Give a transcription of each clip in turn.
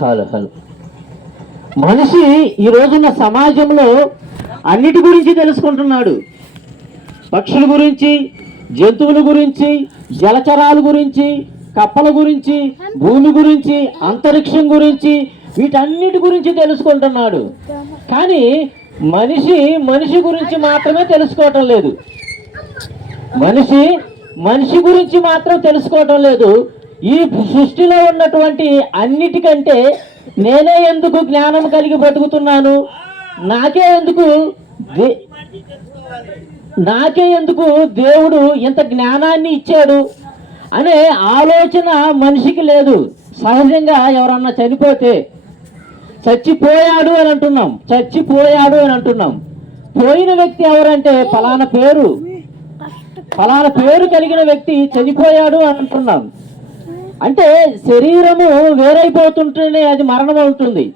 Hello hello. మనిషి ఈ రోజున్న సమాజంలో అన్నిటి గురించి తెలుసుకుంటున్నాడు. పక్షుల గురించి జంతువుల గురించి జలచరాల గురించి కప్పల గురించి భూమి గురించి అంతరిక్షం గురించి వీటన్నిటి గురించి తెలుసుకుంటున్నాడు. కానీ మనిషి మనిషి గురించి మాత్రమే తెలుసుకోవటం లేదు. మనిషి మనిషి గురించి మాత్రం తెలుసుకోవటం లేదు. ఈ సృష్టిలో ఉన్నటువంటి అన్నిటికంటే నేనే ఎందుకు జ్ఞానం కలిగి బతుకుతున్నాను నాకే ఎందుకు దే- నాకే ఎందుకు దేవుడు ఇంత జ్ఞానాన్ని ఇచ్చాడు? అనే ఆలోచన మనిషికి లేదు. సహజంగా ఎవరన్నా చనిపోతే చచ్చిపోయాడు అని అంటున్నాం చచ్చిపోయాడు అని అంటున్నాం. పోయిన వ్యక్తి ఎవరంటే ఫలానా పేరు. ఫలానా పేరు కలిగిన వ్యక్తి చనిపోయాడు అని అంటున్నాం అంటే శరీరము వేరైపోతుంటేనే అది మరణం అవుతుంది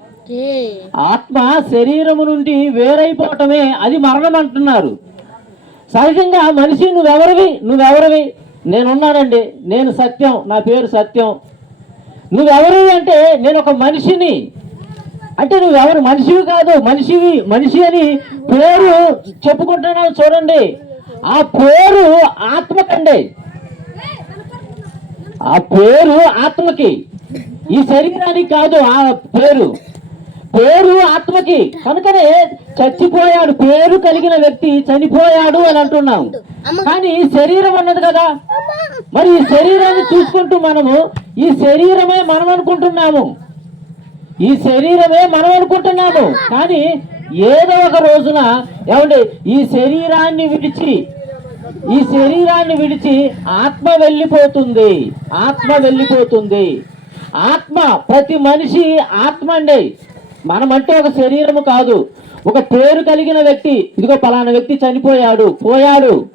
ఆత్మ శరీరము నుండి వేరైపోవటమే అది మరణం అంటున్నారు సహజంగా మనిషి నువ్వెవరివి? నువ్వెవరివి? నేనున్నానండి. నేను సత్యం. నా పేరు సత్యం. నువ్వెవరు అంటే నేను ఒక మనిషిని. అంటే నువ్వెవరు? మనిషివి కాదు. మనిషివి మనిషి అని పేరు చెప్పుకుంటున్నావు చూడండి. ఆ పేరు ఆత్మకండి. ఆ పేరు ఆత్మకి. ఈ శరీరానికి కాదు ఆ పేరు. పేరు ఆత్మకి. కనుకనే చచ్చిపోయాడు పేరు కలిగిన వ్యక్తి చనిపోయాడు అని అంటున్నాం. కానీ శరీరం అన్నది కదా. మరి ఈ శరీరాన్ని చూసుకుంటూ మనము ఈ శరీరమే మనం అనుకుంటున్నాము. ఈ శరీరమే మనం అనుకుంటున్నాము. కానీ ఏదో ఒక రోజున ఏమంటే ఈ శరీరాన్ని విడిచి ఈ శరీరాన్ని విడిచి ఆత్మ వెళ్ళిపోతుంది ఆత్మ వెళ్ళిపోతుంది. ఆత్మ ప్రతి మనిషి ఆత్మ అండి. మనమంటే ఒక శరీరము కాదు. ఒక పేరు కలిగిన వ్యక్తి ఇదిగో పలానా వ్యక్తి చనిపోయాడు పోయాడు.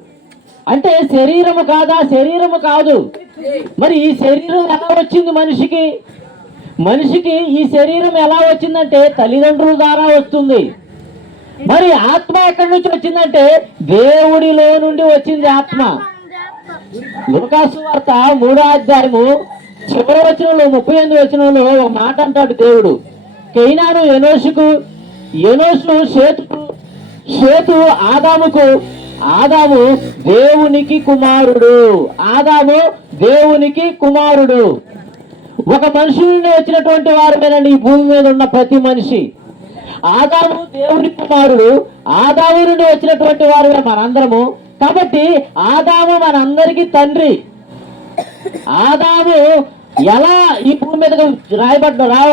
అంటే శరీరము కాదా? శరీరము కాదు. మరి ఈ శరీరం ఎలా వచ్చింది మనిషికి? మనిషికి ఈ శరీరం ఎలా వచ్చిందంటే తల్లిదండ్రుల ద్వారా వస్తుంది. మరి ఆత్మ ఎక్కడి నుంచి వచ్చిందంటే దేవుడిలో నుండి వచ్చింది ఆత్మ. లుకాసు వార్త మూడో అధ్యాయము చివరి వచనంలో ముప్పై ఎనిమిది వచనంలో ఒక మాట అంటాడు దేవుడు. కైనాను ఎనోషుకు ఎనోషు సేతుకు సేతు ఆదాముకు ఆదాము దేవునికి కుమారుడు. ఆదాము దేవునికి కుమారుడు. ఒక మనిషి నుండి వచ్చినటువంటి వారమేనండి ఈ భూమి మీద ఉన్న ప్రతి మనిషి. ఆదాము దేవుని కుమారుడు ఆదాము నుండి వచ్చినటువంటి వారు మనందరము. కాబట్టి ఆదాము మనందరికీ తండ్రి. ఆదాము ఎలా ఈ భూమి మీదకు రాయబడ్డ రావ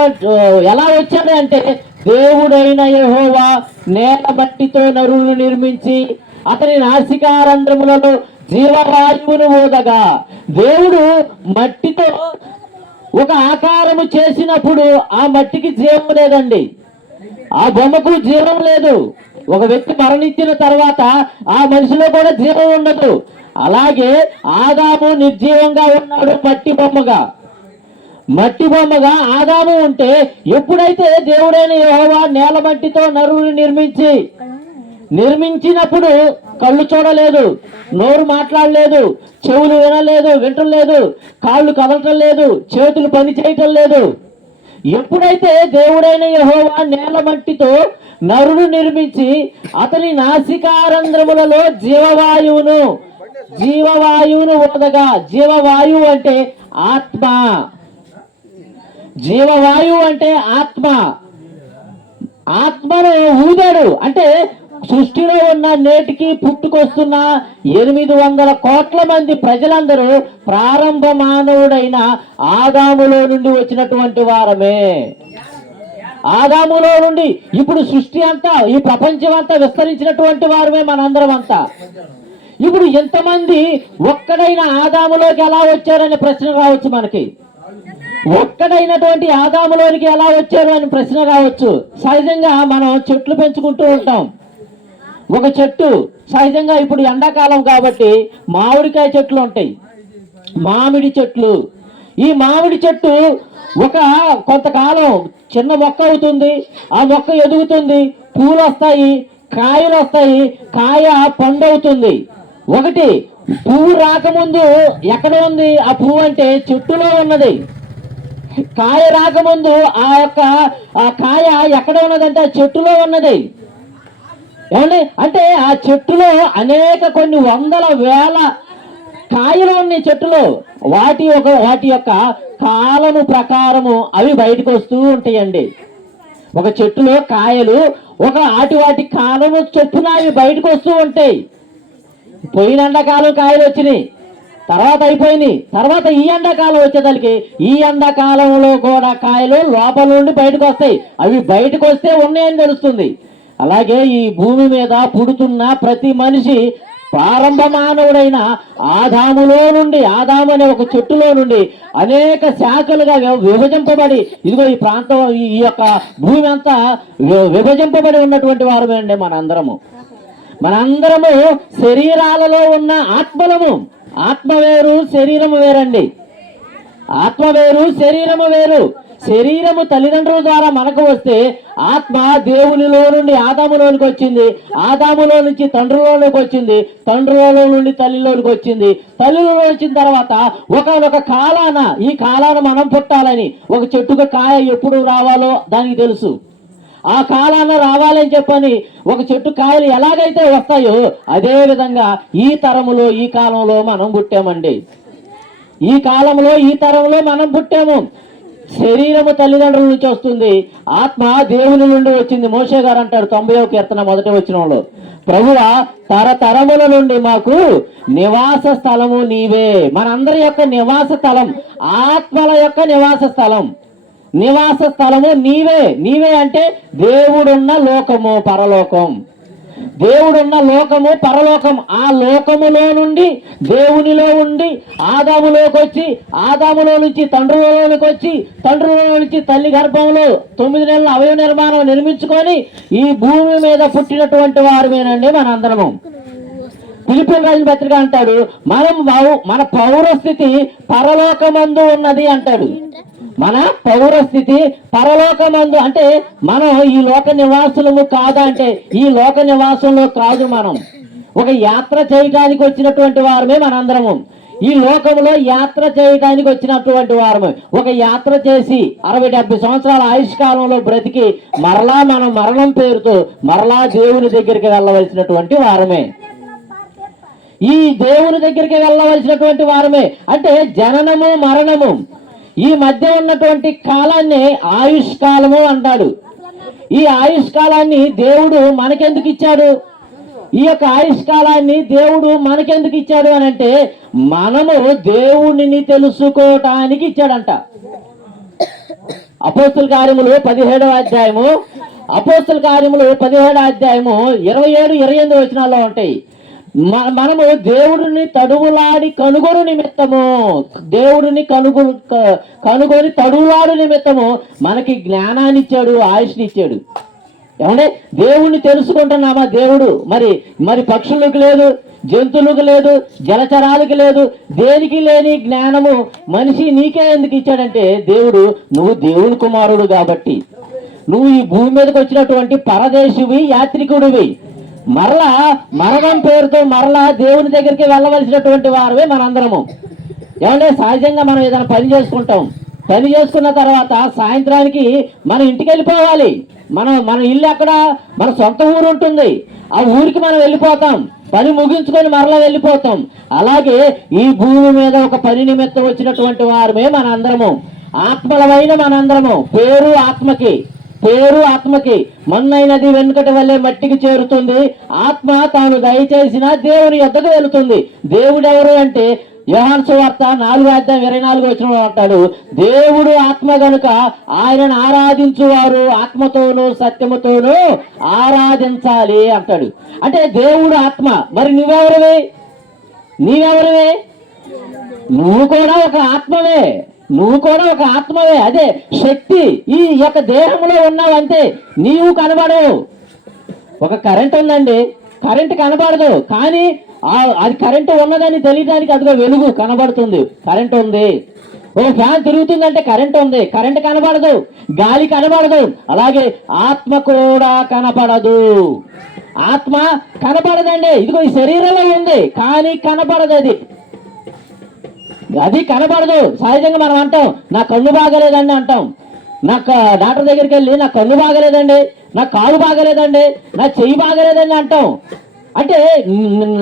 ఎలా వచ్చాడు అంటే దేవుడైన యహోవా నేల మట్టితో నరువును నిర్మించి అతని నాసికారంధ్రములలో జీవవాయువును ఓదగా దేవుడు మట్టితో ఒక ఆకారము చేసినప్పుడు ఆ మట్టికి జీవం లేదండి. ఆ బొమ్మకు జీవం లేదు. ఒక వ్యక్తి మరణించిన తర్వాత ఆ మనిషిలో కూడా జీవం ఉండదు. అలాగే ఆదాము నిర్జీవంగా ఉన్నాడు మట్టి బొమ్మగా. మట్టి బొమ్మగా ఆదాము ఉంటే ఎప్పుడైతే దేవుడైన యెహోవా నేల మట్టితో నరువుని నిర్మించి నిర్మించినప్పుడు కళ్ళు చూడలేదు నోరు మాట్లాడలేదు చెవులు వినలేదు వింటలేదు కాళ్ళు కదలటం లేదు చేతులు పని చేయటం లేదు. ఎప్పుడైతే దేవుడైన యహోవా నేల మట్టితో నరుడు నిర్మించి అతని నాసికారంధ్రములలో జీవవాయువును జీవవాయువును ఊదగా జీవవాయువు అంటే ఆత్మ. జీవవాయువు అంటే ఆత్మ. ఆత్మను ఊదాడు. అంటే సృష్టిలో ఉన్న నేటికి పుట్టుకొస్తున్న ఎనిమిది వందల కోట్ల మంది ప్రజలందరూ ప్రారంభ మానవుడైన ఆదాములో నుండి వచ్చినటువంటి వారమే. ఆదాములో నుండి ఇప్పుడు సృష్టి అంతా ఈ ప్రపంచం అంతా విస్తరించినటువంటి వారమే మనందరం అంతా. ఇప్పుడు ఎంతమంది ఒక్కడైన ఆదాములోకి ఎలా వచ్చారనే ప్రశ్న రావచ్చు మనకి. ఒక్కడైనటువంటి ఆదాములోనికి ఎలా వచ్చారు అని ప్రశ్న రావచ్చు. సహజంగా మనం చెట్లు పెంచుకుంటూ ఉంటాం. ఒక చెట్టు సహజంగా ఇప్పుడు ఎండాకాలం కాబట్టి మామిడికాయ చెట్లు ఉంటాయి. మామిడి చెట్లు. ఈ మామిడి చెట్టు ఒక కొంతకాలం చిన్న మొక్క అవుతుంది. ఆ మొక్క ఎదుగుతుంది. పూలు వస్తాయి కాయలు వస్తాయి. కాయ పండు అవుతుంది. ఒకటి పువ్వు రాకముందు ఎక్కడ ఉంది? ఆ పువ్వు అంటే చెట్టులో ఉన్నది. కాయ రాకముందు ఆ యొక్క ఆ కాయ ఎక్కడ ఉన్నదంటే ఆ చెట్టులో ఉన్నది. ఏమండి? అంటే ఆ చెట్టులో అనేక కొన్ని వందల వేల కాయలు ఉన్నాయి చెట్టులో. వాటి ఒక వాటి యొక్క కాలము ప్రకారము అవి బయటకు వస్తూ ఉంటాయండి. ఒక చెట్టులో కాయలు ఒక ఆటి వాటి కాలము చొప్పున అవి బయటకు వస్తూ ఉంటాయి. పోయిన ఎండాకాలం కాయలు వచ్చినాయి. తర్వాత అయిపోయినాయి. తర్వాత ఈ ఎండాకాలం వచ్చేదానికి ఈ ఎండాకాలంలో కూడా కాయలు లోపల నుండి బయటకు వస్తాయి. అవి బయటకు వస్తే ఉన్నాయని తెలుస్తుంది. అలాగే ఈ భూమి మీద పుడుతున్న ప్రతి మనిషి ప్రారంభ మానవుడైన ఆదాములో నుండి ఆదాము అనే ఒక చెట్టులో నుండి అనేక శాఖలుగా విభ- విభజింపబడి ఇదిగో ఈ ప్రాంతం ఈ యొక్క భూమి అంతా విభజింపబడి ఉన్నటువంటి వారమే అండి మనందరము. మనందరము శరీరాలలో ఉన్న ఆత్మలము. ఆత్మ వేరు శరీరము వేరండి. ఆత్మ వేరు శరీరము వేరు. శరీరము తల్లిదండ్రుల ద్వారా మనకు వస్తే ఆత్మ దేవునిలో నుండి ఆదాములోనికి వచ్చింది. ఆదాములో నుంచి తండ్రిలోనికి వచ్చింది. తండ్రిలో నుండి తల్లిలోనికి వచ్చింది. తల్లిలో వచ్చిన తర్వాత ఒకనొక కాలాన ఈ కాలాన మనం పుట్టాలని ఒక చెట్టుకు కాయ ఎప్పుడు రావాలో దానికి తెలుసు. ఆ కాలాన రావాలని చెప్పని ఒక చెట్టు కాయలు ఎలాగైతే వస్తాయో అదే విధంగా ఈ తరములో ఈ కాలంలో మనం పుట్టామండి. ఈ కాలంలో ఈ తరంలో మనం పుట్టాము. శరీరము తల్లిదండ్రుల నుంచి వస్తుంది. ఆత్మ దేవుని నుండి వచ్చింది. మోషే గారు అంటాడు తొంభై కీర్తన మొదటి వాళ్ళు ప్రభువ తరతరముల నుండి మాకు నివాస స్థలము నీవే. మనందరి యొక్క నివాస స్థలం ఆత్మల యొక్క నివాస స్థలం. నివాస స్థలము నీవే. నీవే అంటే దేవుడున్న లోకము పరలోకం. దేవుడున్న లోకము పరలోకం. ఆ లోకములో నుండి దేవునిలో ఉండి ఆదాములోకి వచ్చి ఆదాములో నుంచి తండ్రిలోనికి వచ్చి తండ్రిలో నుంచి తల్లి గర్భంలో తొమ్మిది నెలల అవయవ నిర్మాణం నిర్మించుకొని ఈ భూమి మీద పుట్టినటువంటి వారమేనండి మనందరము. పిలిపిన రాజు పత్రిక అంటాడు మనం మన పౌరస్థితి పరలోకమందు ఉన్నది అంటాడు. మన పౌరస్థితి పరలోకమందు. అంటే మనం ఈ లోక నివాసులము కాదా అంటే ఈ లోక నివాసంలో కాదు మనం. ఒక యాత్ర చేయడానికి వచ్చినటువంటి వారమే మనందరము. ఈ లోకంలో యాత్ర చేయడానికి వచ్చినటువంటి వారము. ఒక యాత్ర చేసి అరవై డెబ్బై సంవత్సరాల ఆయుష్కాలంలో బ్రతికి మరలా మనం మరణం పేరుతో మరలా దేవుని దగ్గరికి వెళ్ళవలసినటువంటి వారమే. ఈ దేవుని దగ్గరికి వెళ్ళవలసినటువంటి వారమే. అంటే జననము మరణము. ఈ మధ్య ఉన్నటువంటి కాలాన్ని ఆయుష్ కాలము అంటాడు. ఈ ఆయుష్కాలాన్ని దేవుడు మనకెందుకు ఇచ్చాడు? ఈ యొక్క ఆయుష్కాలాన్ని దేవుడు మనకెందుకు ఇచ్చాడు అని అంటే మనము దేవుడిని తెలుసుకోవటానికి ఇచ్చాడంట. అపోస్తుల కార్యములు పదిహేడవ అధ్యాయము అపోస్తుల కార్యములు పదిహేడవ అధ్యాయము ఇరవై ఏడు ఇరవై ఎనిమిది వచనాల్లో ఉంటాయి. మనము దేవుడిని తడువులాడి కనుగొను నిమిత్తము. దేవుడిని కనుగొ కనుగొని తడువులాడు నిమిత్తము. మనకి జ్ఞానాన్ని ఇచ్చాడు ఆయుష్ని ఇచ్చాడు ఏమంటే దేవుణ్ణి తెలుసుకుంటున్నామా దేవుడు? మరి మరి పక్షులకు లేదు జంతువులకు లేదు జలచరాలకు లేదు. దేనికి లేని జ్ఞానము మనిషి నీకే ఎందుకు ఇచ్చాడంటే దేవుడు నువ్వు దేవుని కుమారుడు కాబట్టి. నువ్వు ఈ భూమి మీదకి వచ్చినటువంటి పరదేశివి యాత్రికుడివి. మరలా మరణం పేరుతో మరలా దేవుని దగ్గరికి వెళ్ళవలసినటువంటి వారమే మనందరము. ఏమంటే సహజంగా మనం ఏదైనా పని చేసుకుంటాం. పని చేసుకున్న తర్వాత సాయంత్రానికి మన ఇంటికి వెళ్ళిపోవాలి మనం మన ఇల్లు అక్కడ మన సొంత ఊరు ఉంటుంది. ఆ ఊరికి మనం వెళ్ళిపోతాం. పని ముగించుకొని మరలా వెళ్ళిపోతాం. అలాగే ఈ భూమి మీద ఒక పని నిమిత్తం వచ్చినటువంటి వారమే మన అందరము ఆత్మలమైన మనందరము. పేరు ఆత్మకి. పేరు ఆత్మకి మన్నైనది వెనుకటి వల్లే మట్టికి చేరుతుంది. ఆత్మ తాను దయచేసిన దేవుని యొద్దకు వెళుతుంది. దేవుడు ఎవరు అంటే యోహాన్ సువార్త నాలుగు అధ్యాయం ఇరవై నాలుగు వచ్చిన అంటాడు దేవుడు ఆత్మ గనుక ఆయనను ఆరాధించువారు ఆత్మతోనూ సత్యముతోనూ ఆరాధించాలి అంటాడు. అంటే దేవుడు ఆత్మ. మరి నువ్వెవరివి? నీవెవరివే? నువ్వు కూడా ఒక ఆత్మవే. నువ్వు కూడా ఒక ఆత్మవే. అదే శక్తి ఈ యొక్క దేహంలో ఉన్నావంతే నీవు కనబడవు. ఒక కరెంట్ ఉందండి. కరెంట్ కనబడదు. కానీ అది కరెంటు ఉన్నదని తెలియడానికి అదిగో వెలుగు కనబడుతుంది. కరెంట్ ఉంది. ఓ ఫ్యాన్ తిరుగుతుందంటే కరెంట్ ఉంది. కరెంట్ కనబడదు. గాలి కనబడదు. అలాగే ఆత్మ కూడా కనపడదు ఆత్మ కనపడదండి ఇదిగో ఈ శరీరంలో ఉంది. కానీ కనపడదు అది. అది కనబడదు. సహజంగా మనం అంటాం నా కన్ను బాగలేదండి అంటాం. నాకు డాక్టర్ దగ్గరికి వెళ్ళి నా కన్ను బాగలేదండి నా కాలు బాగలేదండి నా చెయ్యి బాగలేదండి అంటాం. అంటే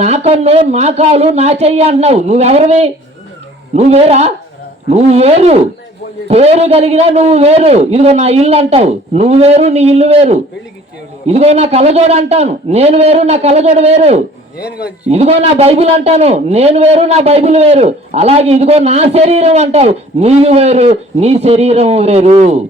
నా కన్ను నా కాలు నా చెయ్యి అంటున్నావు. నువ్వెవరివి? నువ్వేరా? నువ్వు వేరు పేరు కలిగినా నువ్వు వేరు. ఇదిగో నా ఇల్లు అంటావు. నువ్వు వేరు నీ ఇల్లు వేరు. ఇదిగో నా కళ్ళజోడు అంటాను. నేను వేరు నా కళ్ళజోడు వేరు. ఇదిగో నా బైబిల్ అంటాను. నేను వేరు నా బైబిల్ వేరు. అలాగే ఇదిగో నా శరీరం అంటావు. నీవు వేరు నీ శరీరం వేరు.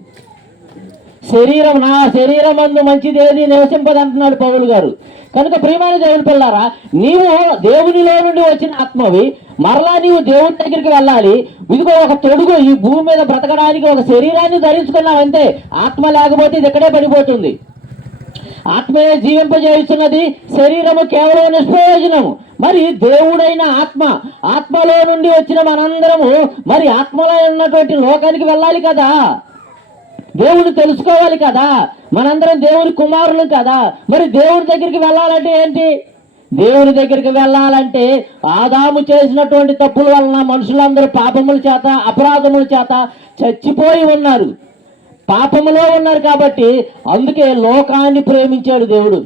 శరీరం నా శరీరం అందు మంచిది ఏది నివసింపదు అంటున్నాడు పౌలు గారు. కనుక ప్రియమైన దేవుని పిల్లారా నీవు దేవునిలో నుండి వచ్చిన ఆత్మవి మరలా నీవు దేవుని దగ్గరికి వెళ్ళాలి. ఇదిగో ఒక తొడుగు ఈ భూమి మీద బ్రతకడానికి ఒక శరీరాన్ని ధరించుకున్నావు అంతే ఆత్మ లేకపోతే ఇది ఇక్కడే పడిపోతుంది. ఆత్మయే జీవింపజేస్తున్నది శరీరము కేవలం నిష్ప్రయోజనము. మరి దేవుడైన ఆత్మ ఆత్మలో నుండి వచ్చిన మనందరము మరి ఆత్మలో ఉన్నటువంటి లోకానికి వెళ్ళాలి కదా? దేవుని తెలుసుకోవాలి కదా. మనందరం దేవుని కుమారులు కదా. మరి దేవుని దగ్గరికి వెళ్ళాలంటే ఏంటి? దేవుని దగ్గరికి వెళ్ళాలంటే ఆదాము చేసినటువంటి తప్పుల వలన మనుషులందరూ పాపముల చేత అపరాధముల చేత చచ్చిపోయి ఉన్నారు. పాపములో ఉన్నారు కాబట్టి అందుకే లోకాన్ని ప్రేమించాడు దేవుడు.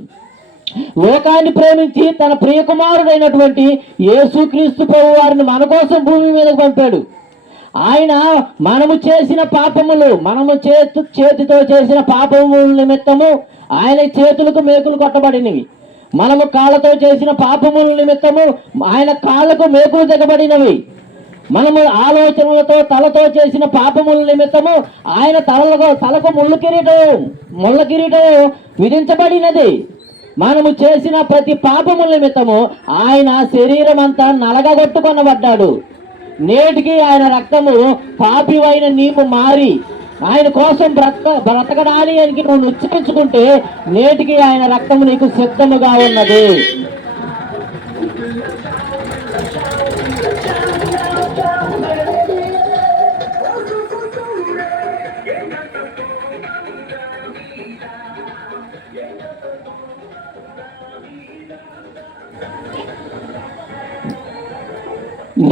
లోకాన్ని ప్రేమించి తన ప్రియకుమారుడైనటువంటి యేసుక్రీస్తు ప్రభు వారిని మన కోసం భూమి మీదకి పంపాడు. ఆయన మనము చేసిన పాపములు మనము చేతు చేతితో చేసిన పాపముల నిమిత్తము ఆయన చేతులకు మేకులు కొట్టబడినవి. మనము కాళ్ళతో చేసిన పాపముల నిమిత్తము ఆయన కాళ్ళకు మేకులు దిగబడినవి మనము ఆలోచనలతో తలతో చేసిన పాపముల నిమిత్తము ఆయన తలకు తలకు ముళ్ళు కిరీటం ముళ్ళ కిరీటం విధించబడినది. మనము చేసిన ప్రతి పాపముల నిమిత్తము ఆయన శరీరం అంతా నలగగొట్టుకొనబడ్డాడు. నేటికి ఆయన రక్తము పాపివైన నీకు మారి ఆయన కోసం బ్రతక బ్రతకడానికి నువ్వు ఉచ్చరించుకుంటే నేటికి ఆయన రక్తము నీకు సిద్ధముగా ఉన్నది.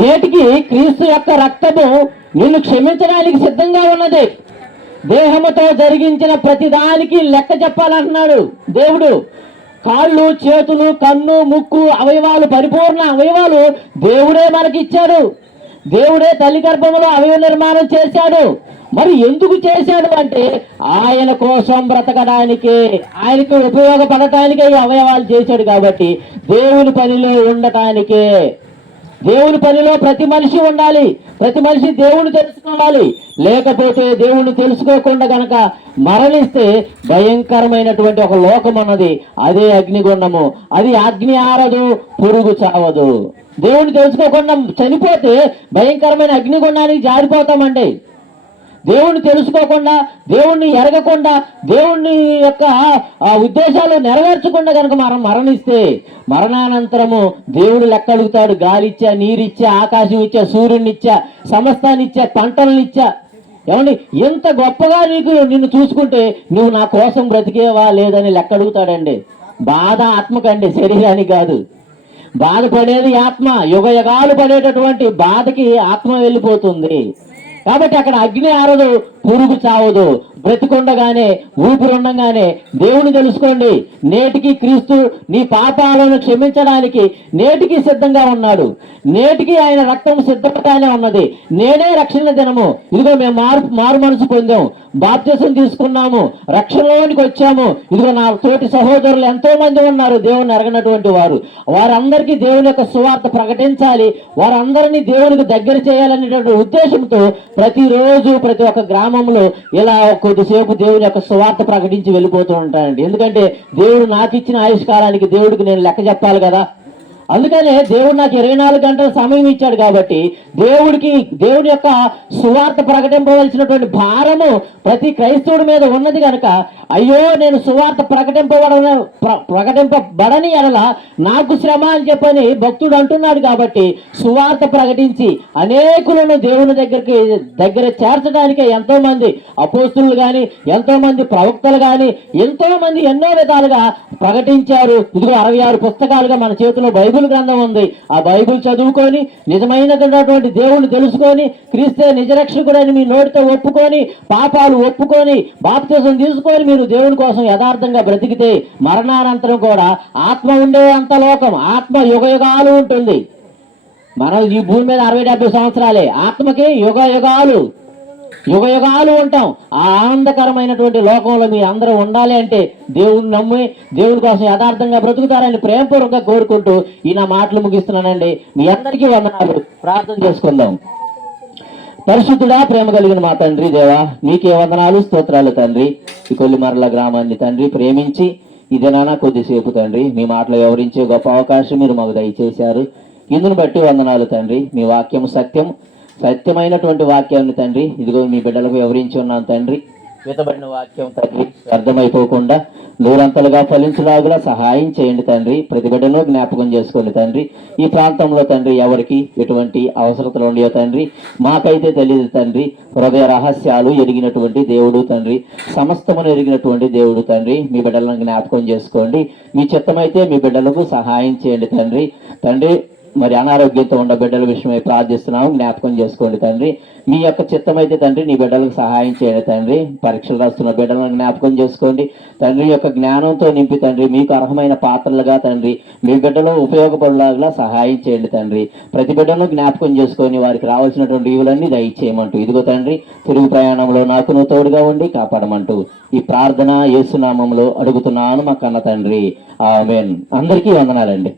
నేటికి క్రీస్తు యొక్క రక్తము నిన్ను క్షమించడానికి సిద్ధంగా ఉన్నది. దేహముతో జరిగించిన ప్రతిదానికి లెక్క చెప్పాలంటున్నాడు దేవుడు. కాళ్ళు చేతులు కన్ను ముక్కు అవయవాలు పరిపూర్ణ అవయవాలు దేవుడే మనకిచ్చాడు. దేవుడే తల్లి గర్భంలో అవయవ నిర్మాణం చేశాడు. మరి ఎందుకు చేశాడు అంటే ఆయన కోసం బ్రతకడానికి ఆయనకు ఉపయోగపడటానికే అవయవాలు చేశాడు కాబట్టి దేవుని పనిలో ఉండటానికే. దేవుని పనిలో ప్రతి మనిషి ఉండాలి. ప్రతి మనిషి దేవుని తెలుసుకోవాలి. లేకపోతే దేవుణ్ణి తెలుసుకోకుండా గనక మరణిస్తే భయంకరమైనటువంటి ఒక లోకం ఉన్నది. అదే అగ్నిగుండము. అది అగ్ని ఆరదు పురుగు చావదు. దేవుణ్ణి తెలుసుకోకుండా చనిపోతే భయంకరమైన అగ్నిగుండానికి జారిపోతామండి. దేవుణ్ణి తెలుసుకోకుండా దేవుణ్ణి ఎరగకుండా దేవుణ్ణి యొక్క ఆ ఉద్దేశాలు నెరవేర్చకుండా కనుక మనం మరణిస్తే మరణానంతరము దేవుడు లెక్క అడుగుతాడు గాలిచ్చా నీరిచ్చా ఆకాశం ఇచ్చా సూర్యుని ఇచ్చా పంటలనిచ్చా. ఏమండి ఎంత గొప్పగా నీకు నిన్ను చూసుకుంటే నువ్వు నా కోసం బ్రతికేవా లేదని లెక్క అడుగుతాడండి బాధ ఆత్మకండి శరీరానికి కాదు. బాధపడేది ఆత్మ. యుగ యుగాలు పడేటటువంటి బాధకి ఆత్మ వెళ్ళిపోతుంది. కాబట్టి అక్కడ అగ్ని ఆరదు పురుగు చావదు. బ్రతికొండగానే ఊపిరుండగానే దేవుని తెలుసుకోండి. నేటికి క్రీస్తు నీ పాపాలను క్షమించడానికి నేటికి సిద్ధంగా ఉన్నాడు. నేటికి ఆయన రక్తం సిద్ధంగానే ఉన్నది. నేనే రక్షణ దినము. ఇదిగో మేము మారు మారు మనసు పొందాం. బాప్త్యసం తీసుకున్నాము. రక్షణలోనికి వచ్చాము. ఇదిగో నా తోటి సహోదరులు ఎంతో మంది ఉన్నారు. దేవుని ఎరగనటువంటి వారు. వారందరికీ దేవుని యొక్క సువార్త ప్రకటించాలి. వారందరినీ దేవునికి దగ్గర చేయాలనేటువంటి ఉద్దేశంతో ప్రతిరోజు ప్రతి ఒక్క గ్రామంలో ఇలా కొద్దిసేపు దేవుని యొక్క సువార్త ప్రకటించి వెళ్ళిపోతూ ఉంటానండి ఎందుకంటే దేవుడు నాకు ఇచ్చిన ఆయుష్కాలానికి దేవుడికి నేను లెక్క చెప్పాలి కదా. అందుకనే దేవుడు నాకు ఇరవై నాలుగు గంటల సమయం ఇచ్చాడు కాబట్టి దేవుడికి దేవుడి యొక్క సువార్త ప్రకటింపవలసినటువంటి భారము ప్రతి క్రైస్తవుడి మీద ఉన్నది కనుక అయ్యో నేను సువార్త ప్రకటింపబడ ప్రకటింపబడని ఎడల నాకు శ్రమ అని చెప్పని భక్తుడు అంటున్నాడు కాబట్టి సువార్త ప్రకటించి అనేకులను దేవుని దగ్గరికి దగ్గర చేర్చడానికే ఎంతో మంది అపోస్తులు కానీ ఎంతో మంది ప్రవక్తలు కానీ ఎంతో మంది ఎన్నో విధాలుగా ప్రకటించారు. ఇదిగో అరవై ఆరు పుస్తకాలుగా మన చేతిలో బైబుల్ గ్రంథం ఉంది. ఆ బైబుల్ చదువుకొని నిజమైనటువంటి దేవుని తెలుసుకొని క్రీస్తే నిజరక్షకుడని మీ నోటితో ఒప్పుకొని పాపాలు ఒప్పుకొని బాప్తిజం తీసుకొని మీరు దేవుని కోసం యథార్థంగా బ్రతికితే మరణానంతరం కూడా ఆత్మ ఉండే అంత లోకం ఆత్మ యుగయుగాలు ఉంటుంది. మనం ఈ భూమి మీద అరవై డెబ్బై సంవత్సరాలే. ఆత్మకి యుగ యుగాలు. యుగయుగాలు ఉంటాం. ఆ ఆనందకరమైనటువంటి లోకంలో మీరు అందరూ ఉండాలి అంటే దేవుడిని నమ్మి దేవుడి కోసం యథార్థంగా బ్రతుకుతారని ప్రేమపూర్వకంగా కోరుకుంటూ ఈ నా మాటలు ముగిస్తున్నానండి. మీ అందరికీ వందనాలు. ప్రార్థన చేసుకుందాం. పరిశుద్ధుడా ప్రేమ కలిగిన మా తండ్రి దేవా నీకే వందనాలు స్తోత్రాలు తండ్రి. ఈ కొల్లిమరల గ్రామాన్ని తండ్రి ప్రేమించి ఇదేనా కొద్దిసేపు తండ్రి మీ మాటలు వివరించే గొప్ప అవకాశం మీరు మాకు దయచేశారు. ఇందును బట్టి వందనాలు తండ్రి. మీ వాక్యం సత్యం సత్యమైనటువంటి వాక్యాన్ని తండ్రి ఇదిగో మీ బిడ్డలకు వివరించి ఉన్నాను తండ్రి. వితబడిన వాక్యం తండ్రి అర్థమైపోకుండా నూరంతలుగా ఫలించలాగులా సహాయం చేయండి తండ్రి. ప్రతి బిడ్డను జ్ఞాపకం చేసుకోండి తండ్రి. ఈ ప్రాంతంలో తండ్రి ఎవరికి ఎటువంటి అవసరతలు ఉండయో తండ్రి. మాకైతే తెలియదు తండ్రి. హృదయ రహస్యాలు ఎరిగినటువంటి దేవుడు తండ్రి. సమస్తమును ఎరిగినటువంటి దేవుడు తండ్రి. మీ బిడ్డలను జ్ఞాపకం చేసుకోండి. మీ చిత్తమైతే మీ బిడ్డలకు సహాయం చేయండి తండ్రి. తండ్రి మరి అనారోగ్యంతో ఉన్న బిడ్డల విషయమై ప్రార్థిస్తున్నాము. జ్ఞాపకం చేసుకోండి తండ్రి. మీ యొక్క చిత్తమైతే తండ్రి నీ బిడ్డలకు సహాయం చేయండి తండ్రి. పరీక్షలు రాస్తున్న బిడ్డలను జ్ఞాపకం చేసుకోండి. తండ్రి యొక్క జ్ఞానంతో నింపి తండ్రి మీకు అర్హమైన పాత్రలుగా తండ్రి మీ బిడ్డలో ఉపయోగపడేలాగా సహాయం చేయండి తండ్రి. ప్రతి బిడ్డను జ్ఞాపకం చేసుకొని వారికి రావాల్సినటువంటి ఈవులన్నీ దయచేయమంటూ ఇదిగో తండ్రి తిరుగు ప్రయాణంలో నాకు నువ్వు తోడుగా ఉండి కాపాడమంటూ ఈ ప్రార్థన యేసునామంలో అడుగుతున్నాను మా కన్న తండ్రి. ఆమెన్. అందరికీ వందనాలండి.